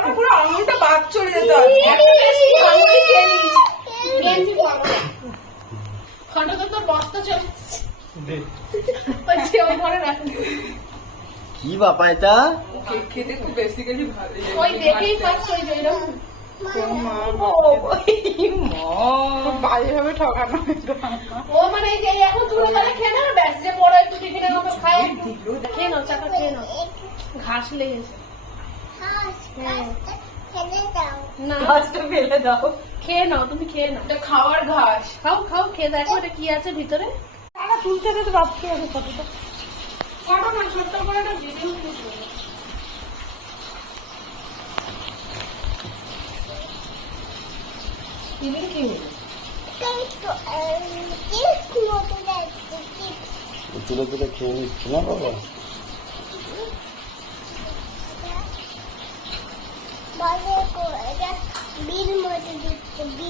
আমার পুরো আঙুলটা বাদ চলে যেত আঙুলই খেয়ে নিয়েছি। খন্ড তো তোর বস্তা চলে ওই ঘরে রাখি কি বাপা এটা? কেক খেতে খুব বেসিক্যালি ভালো লাগে। ওই দেখেই ফার্স্ট হয়ে যায় এরকম বাজে ভাবে ঠকানো ও মানে এই যে এখন তুমি তাহলে খেয়ে নাও ব্যাস যে বড় একটু টিফিনের মতো খায় খেয়ে নাও চাকা খেয়ে নাও ঘাস লেগেছে না ঘাসটা ফেলে দাও। খেয়ে নাও তুমি খেয়ে নাও এটা খাওয়ার ঘাস। খাও খাও খেয়ে দেখো এটা কি আছে ভিতরে টাকা তুলতে তো ভাবতে হবে কতটা। ফটো না ছোট্ট করে একটা ভিডিও করবো টিফিন কি হলো? তুলে তুলে খেয়ে নিচ্ছি না বাবা। বিল মতো দিচ্ছে